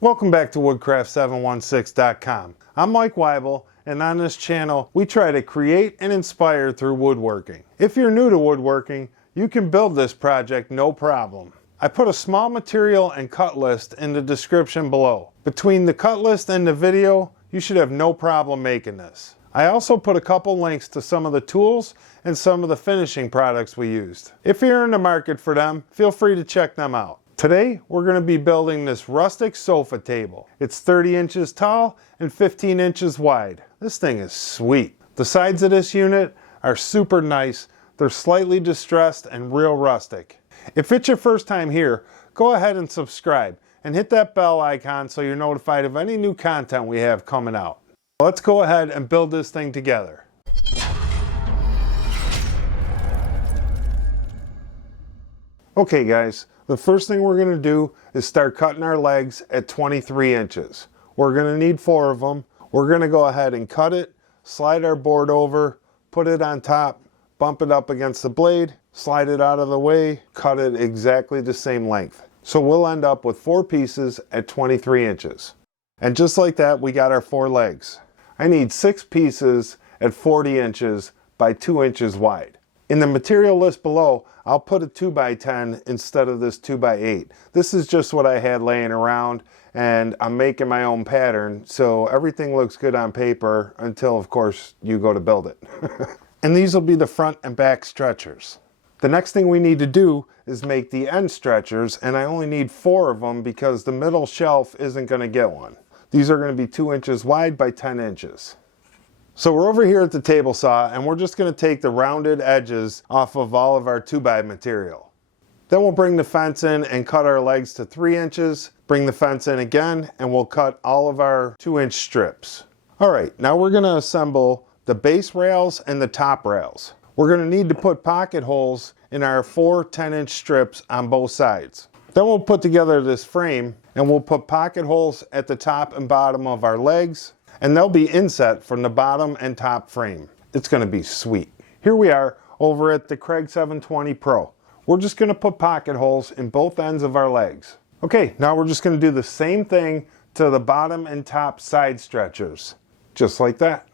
Welcome back to Woodcraft716.com. I'm Mike Weibel, and on this channel we try to create and inspire through woodworking. If you're new to woodworking, you can build this project no problem. I put a small material and cut list in the description below. Between the cut list and the video, you should have no problem making this. I also put a couple links to some of the tools and some of the finishing products we used. If you're in the market for them, feel free to check them out. Today, we're going to be building this rustic sofa table. It's 30 inches tall and 15 inches wide. This thing is sweet. The sides of this unit are super nice. They're slightly distressed and real rustic. If it's your first time here, go ahead and subscribe and hit that bell icon so you're notified of any new content we have coming out. Let's go ahead and build this thing together. Okay guys, the first thing we're going to do is start cutting our legs at 23 inches. We're going to need 4 of them. We're going to go ahead and cut it, slide our board over, put it on top, bump it up against the blade, slide it out of the way, cut it exactly the same length. So we'll end up with 4 pieces at 23 inches. And just like that, we got our 4 legs. I need 6 pieces at 40 inches by 2 inches wide. In the material list below, I'll put a 2x10 instead of this 2x8. This is just what I had laying around, and I'm making my own pattern, so everything looks good on paper until, of course, you go to build it. And these will be the front and back stretchers. The next thing we need to do is make the end stretchers, and I only need 4 of them because the middle shelf isn't going to get one. These are going to be 2 inches wide by 10 inches. So we're over here at the table saw, and we're just going to take the rounded edges off of all of our 2x material. Then we'll bring the fence in and cut our legs to 3 inches, bring the fence in again, and we'll cut all of our 2-inch strips. Alright, now we're going to assemble the base rails and the top rails. We're going to need to put pocket holes in our 4 10-inch strips on both sides. Then we'll put together this frame, and we'll put pocket holes at the top and bottom of our legs, and they'll be inset from the bottom and top frame. It's going to be sweet. Here we are over at the Craig 720 Pro. We're just going to put pocket holes in both ends of our legs. Okay, now we're just going to do the same thing to the bottom and top side stretchers. Just like that.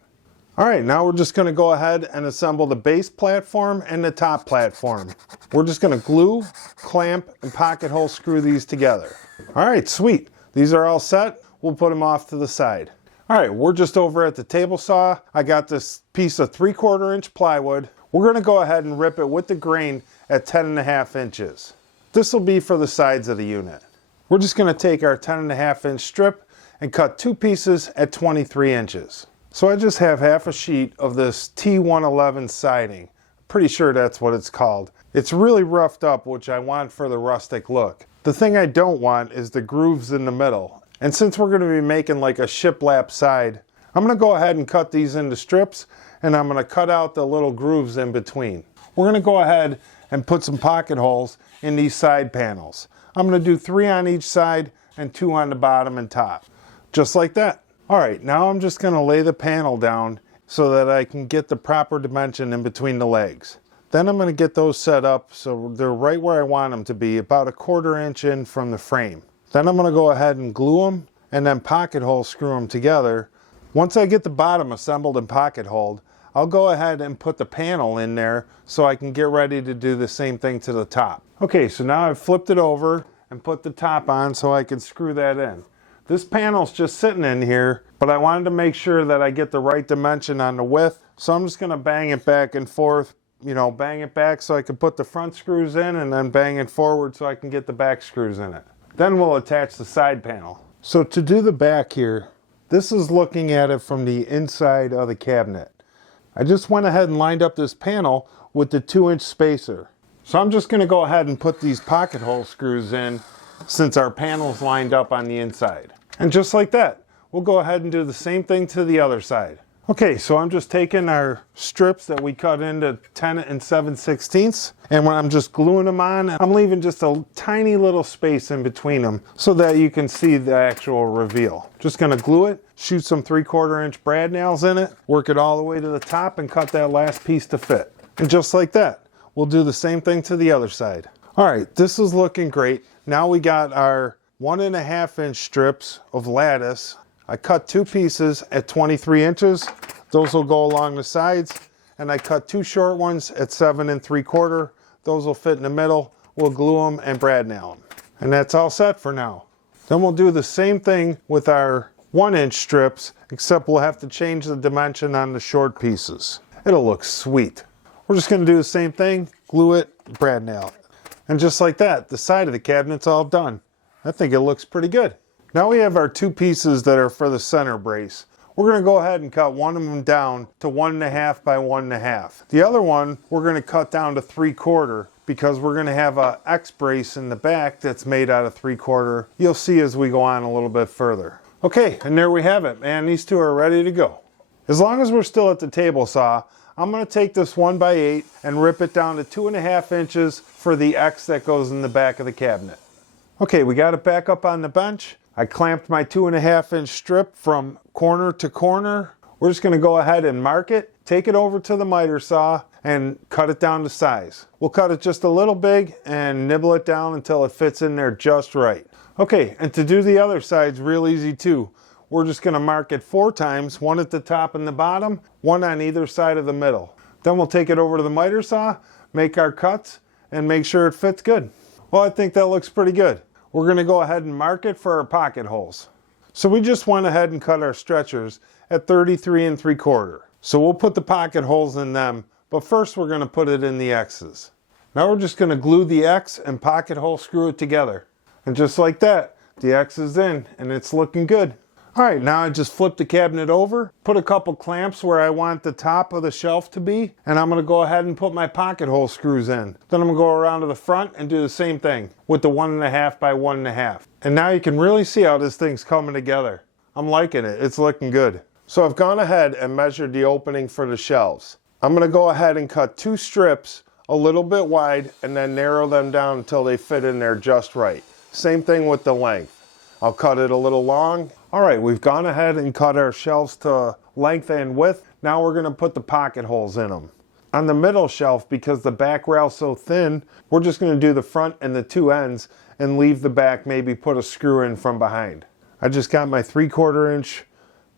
Alright, now we're just going to go ahead and assemble the base platform and the top platform. We're just going to glue, clamp, and pocket hole screw these together. Alright, sweet. These are all set. We'll put them off to the side. Alright, we're just over at the table saw. I got this piece of 3/4 inch plywood. We're going to go ahead and rip it with the grain at 10.5 inches. This will be for the sides of the unit. We're just going to take our 10.5 inch strip and cut 2 pieces at 23 inches. So I just have half a sheet of this T111 siding. Pretty sure that's what it's called. It's really roughed up, which I want for the rustic look. The thing I don't want is the grooves in the middle. And since we're going to be making like a shiplap side, I'm going to go ahead and cut these into strips, and I'm going to cut out the little grooves in between. We're going to go ahead and put some pocket holes in these side panels. I'm going to do 3 on each side and 2 on the bottom and top. Just like that. Alright, now I'm just going to lay the panel down so that I can get the proper dimension in between the legs. Then I'm going to get those set up so they're right where I want them to be, about 1/4 inch in from the frame. Then I'm going to go ahead and glue them and then pocket hole screw them together. Once I get the bottom assembled and pocket holed, I'll go ahead and put the panel in there so I can get ready to do the same thing to the top. Okay, so now I've flipped it over and put the top on so I can screw that in. This panel's just sitting in here, but I wanted to make sure that I get the right dimension on the width, so I'm just going to bang it back and forth, bang it back so I can put the front screws in, and then bang it forward so I can get the back screws in it. Then we'll attach the side panel. So to do the back here, this is looking at it from the inside of the cabinet. I just went ahead and lined up this panel with the 2-inch spacer. So I'm just going to go ahead and put these pocket hole screws in since our panel's lined up on the inside. And just like that, we'll go ahead and do the same thing to the other side. Okay, so I'm just taking our strips that we cut into 10 and 7/16, and when I'm just gluing them on, I'm leaving just a tiny little space in between them so that you can see the actual reveal. Just gonna glue it, shoot some 3/4 inch brad nails in it, work it all the way to the top, and cut that last piece to fit. And just like that, we'll do the same thing to the other side. All right, this is looking great. Now we got our 1.5-inch strips of lattice. I cut 2 pieces at 23 inches. Those will go along the sides. And I cut 2 short ones at 7 3/4. Those will fit in the middle. We'll glue them and brad nail them. And that's all set for now. Then we'll do the same thing with our 1-inch strips, except we'll have to change the dimension on the short pieces. It'll look sweet. We're just gonna do the same thing, glue it, brad nail it. And just like that, the side of the cabinet's all done. I think it looks pretty good. Now we have our 2 pieces that are for the center brace. We're gonna go ahead and cut one of them down to 1.5 by 1.5. The other one, we're gonna cut down to 3/4 because we're gonna have a X brace in the back that's made out of 3/4. You'll see as we go on a little bit further. Okay, and there we have it, man. These 2 are ready to go. As long as we're still at the table saw, I'm gonna take this 1x8 and rip it down to 2.5 inches for the X that goes in the back of the cabinet. Okay, we got it back up on the bench. I clamped my 2.5-inch strip from corner to corner. We're just gonna go ahead and mark it, take it over to the miter saw, and cut it down to size. We'll cut it just a little big and nibble it down until it fits in there just right. Okay, and to do the other side's real easy too. We're just gonna mark it 4 times, 1 at the top and the bottom, 1 on either side of the middle. Then we'll take it over to the miter saw, make our cuts, and make sure it fits good. Well, I think that looks pretty good. We're gonna go ahead and mark it for our pocket holes. So we just went ahead and cut our stretchers at 33 3/4. So we'll put the pocket holes in them, but first we're gonna put it in the X's. Now we're just gonna glue the X and pocket hole screw it together. And just like that, the X is in and it's looking good. All right, now I just flip the cabinet over, put a couple clamps where I want the top of the shelf to be, and I'm gonna go ahead and put my pocket hole screws in. Then I'm gonna go around to the front and do the same thing with the 1.5 by 1.5. And now you can really see how this thing's coming together. I'm liking it, it's looking good. So I've gone ahead and measured the opening for the shelves. I'm gonna go ahead and cut 2 strips a little bit wide and then narrow them down until they fit in there just right. Same thing with the length. I'll cut it a little long. All right, we've gone ahead and cut our shelves to length and width. Now we're gonna put the pocket holes in them. On the middle shelf, because the back rail's so thin, we're just gonna do the front and the 2 ends and leave the back, maybe put a screw in from behind. I just got my 3/4-inch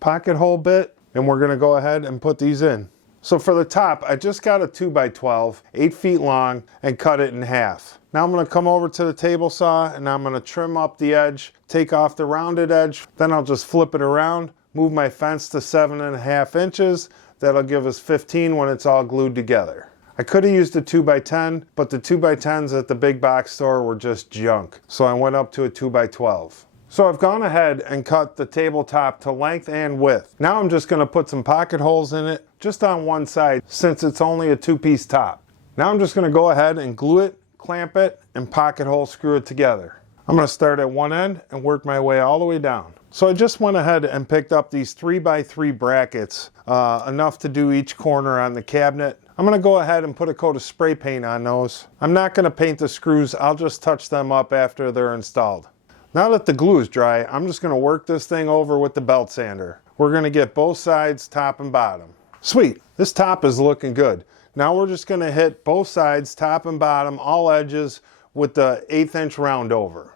pocket hole bit and we're gonna go ahead and put these in. So for the top, I just got a 2x12, 8 feet long, and cut it in half. Now I'm gonna come over to the table saw and I'm gonna trim up the edge, take off the rounded edge, then I'll just flip it around, move my fence to 7.5 inches. That'll give us 15 when it's all glued together. I could have used a 2x10, but the 2x10s at the big box store were just junk. So I went up to a 2x12. So I've gone ahead and cut the tabletop to length and width. Now I'm just gonna put some pocket holes in it, just on one side, since it's only a 2-piece top. Now I'm just gonna go ahead and glue it, clamp it, and pocket hole screw it together. I'm gonna start at one end and work my way all the way down. So I just went ahead and picked up these 3x3 brackets, enough to do each corner on the cabinet. I'm gonna go ahead and put a coat of spray paint on those. I'm not gonna paint the screws, I'll just touch them up after they're installed. Now that the glue is dry, I'm just gonna work this thing over with the belt sander. We're gonna get both sides, top and bottom. Sweet, this top is looking good. Now we're just gonna hit both sides, top and bottom, all edges with the 1/8 inch round over.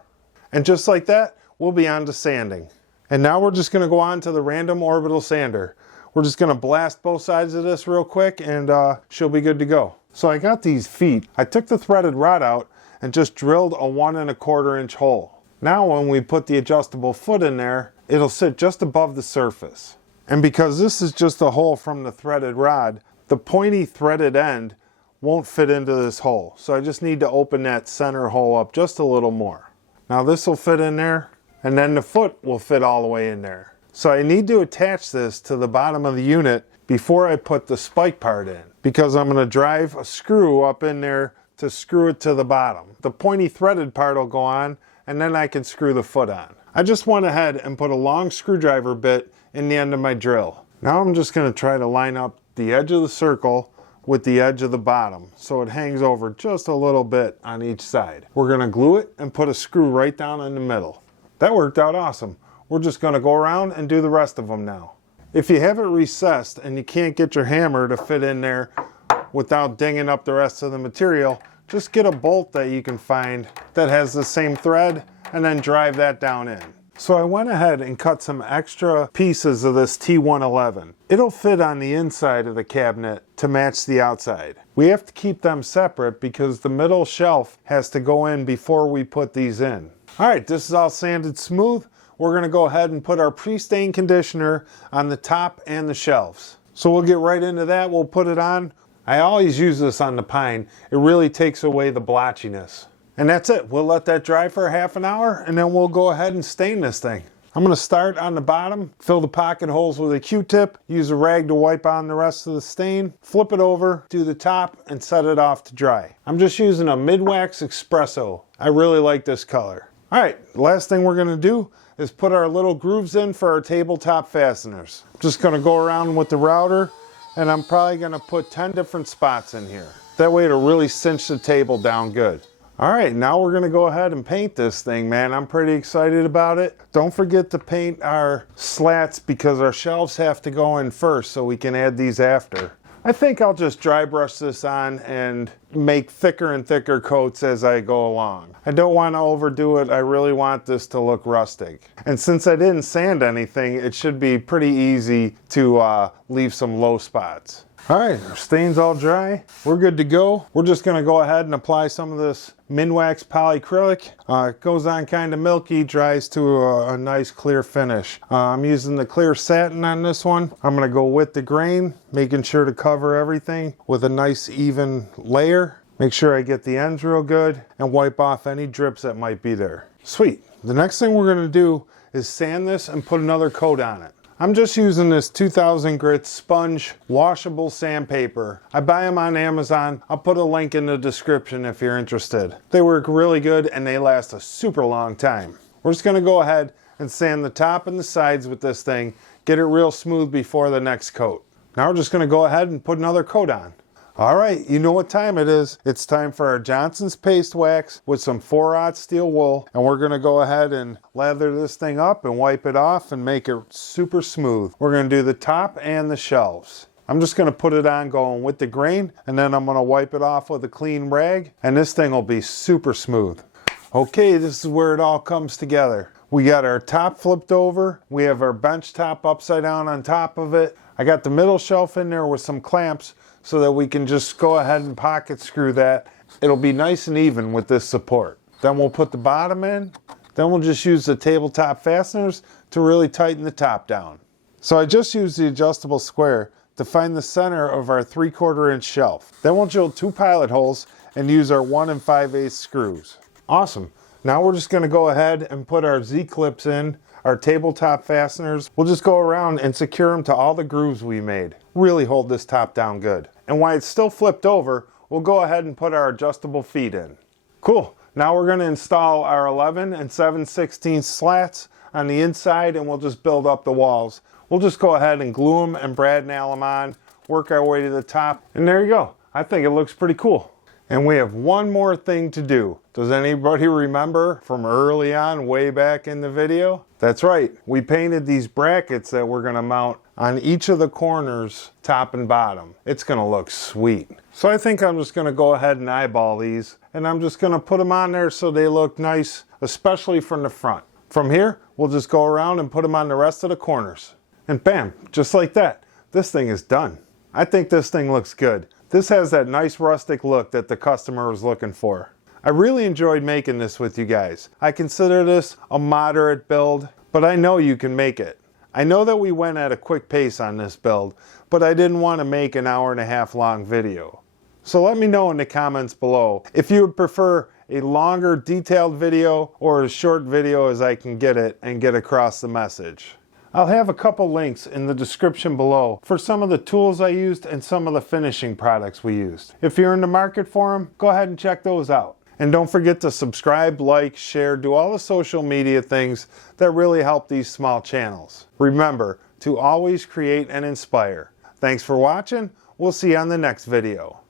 And just like that, we'll be on to sanding. And now we're just gonna go on to the random orbital sander. We're just gonna blast both sides of this real quick and she'll be good to go. So I got these feet. I took the threaded rod out and just drilled a 1 1/4 inch hole. Now when we put the adjustable foot in there, it'll sit just above the surface. And because this is just a hole from the threaded rod, the pointy threaded end won't fit into this hole. So I just need to open that center hole up just a little more. Now this will fit in there, and then the foot will fit all the way in there. So I need to attach this to the bottom of the unit before I put the spike part in, because I'm gonna drive a screw up in there to screw it to the bottom. The pointy threaded part will go on, and then I can screw the foot on. I just went ahead and put a long screwdriver bit in the end of my drill. Now I'm just gonna try to line up the edge of the circle with the edge of the bottom so it hangs over just a little bit on each side. We're gonna glue it and put a screw right down in the middle. That worked out awesome. We're just gonna go around and do the rest of them now. If you have it recessed and you can't get your hammer to fit in there without dinging up the rest of the material, just get a bolt that you can find that has the same thread and then drive that down in. So I went ahead and cut some extra pieces of this T111. It'll fit on the inside of the cabinet to match the outside. We have to keep them separate because the middle shelf has to go in before we put these in. Alright, this is all sanded smooth. We're going to go ahead and put our pre-stain conditioner on the top and the shelves. So we'll get right into that. We'll put it on. I always use this on the pine. It really takes away the blotchiness. And that's it. We'll let that dry for a half an hour and then we'll go ahead and stain this thing. I'm going to start on the bottom, fill the pocket holes with a Q-tip, use a rag to wipe on the rest of the stain, flip it over, do the top, and set it off to dry. I'm just using a mid-wax espresso. I really like this color. Alright, last thing we're going to do is put our little grooves in for our tabletop fasteners. I'm just going to go around with the router and I'm probably going to put 10 different spots in here. That way it'll really cinch the table down good. Alright, now we're going to go ahead and paint this thing, man. I'm pretty excited about it. Don't forget to paint our slats because our shelves have to go in first so we can add these after. I think I'll just dry brush this on and make thicker and thicker coats as I go along. I don't want to overdo it. I really want this to look rustic. And since I didn't sand anything, it should be pretty easy to leave some low spots. Alright, our stain's all dry. We're good to go. We're just going to go ahead and apply some of this Minwax polyacrylic. It goes on kind of milky, dries to a nice clear finish. I'm using the clear satin on this one. I'm going to go with the grain, making sure to cover everything with a nice even layer. Make sure I get the ends real good and wipe off any drips that might be there. Sweet. The next thing we're going to do is sand this and put another coat on it. I'm just using this 2000 grit sponge washable sandpaper. I buy them on Amazon. I'll put a link in the description if you're interested. They work really good and they last a super long time. We're just going to go ahead and sand the top and the sides with this thing, get it real smooth before the next coat. Now we're just going to go ahead and put another coat on. Alright, you know what time it is. It's time for our Johnson's paste wax with some 4/0 steel wool, and we're going to go ahead and lather this thing up and wipe it off and make it super smooth. We're going to do the top and the shelves. I'm just going to put it on going with the grain, and then I'm going to wipe it off with a clean rag, and this thing will be super smooth. Okay, this is where it all comes together. We got our top flipped over. We have our bench top upside down on top of it. I got the middle shelf in there with some clamps so that we can just go ahead and pocket screw that. It'll be nice and even with this support. Then we'll put the bottom in. Then we'll just use the tabletop fasteners to really tighten the top down. So I just used the adjustable square to find the center of our 3/4 inch shelf. Then we'll drill 2 pilot holes and use our 1 5/8 screws. Awesome. Now we're just going to go ahead and put our Z-clips in, our tabletop fasteners. We'll just go around and secure them to all the grooves we made. Really hold this top down good. And while it's still flipped over, we'll go ahead and put our adjustable feet in. Cool. Now we're going to install our 11 and 7/16 slats on the inside and we'll just build up the walls. We'll just go ahead and glue them and brad nail them on, work our way to the top, and there you go. I think it looks pretty cool. And we have one more thing to do. Does anybody remember from early on, way back in the video? That's right, we painted these brackets that we're going to mount on each of the corners, top and bottom. It's going to look sweet. So I think I'm just going to go ahead and eyeball these, and I'm just going to put them on there so they look nice, especially from the front. From here, we'll just go around and put them on the rest of the corners. And bam, just like that, this thing is done. I think this thing looks good. This has that nice rustic look that the customer was looking for. I really enjoyed making this with you guys. I consider this a moderate build, but I know you can make it. I know that we went at a quick pace on this build, but I didn't want to make an 1.5 hour long video. So let me know in the comments below if you would prefer a longer detailed video or as short video as I can get it and get across the message. I'll have a couple links in the description below for some of the tools I used and some of the finishing products we used. If you're in the market for them, go ahead and check those out. And don't forget to subscribe, like, share, do all the social media things that really help these small channels. Remember to always create and inspire. Thanks for watching. We'll see you on the next video.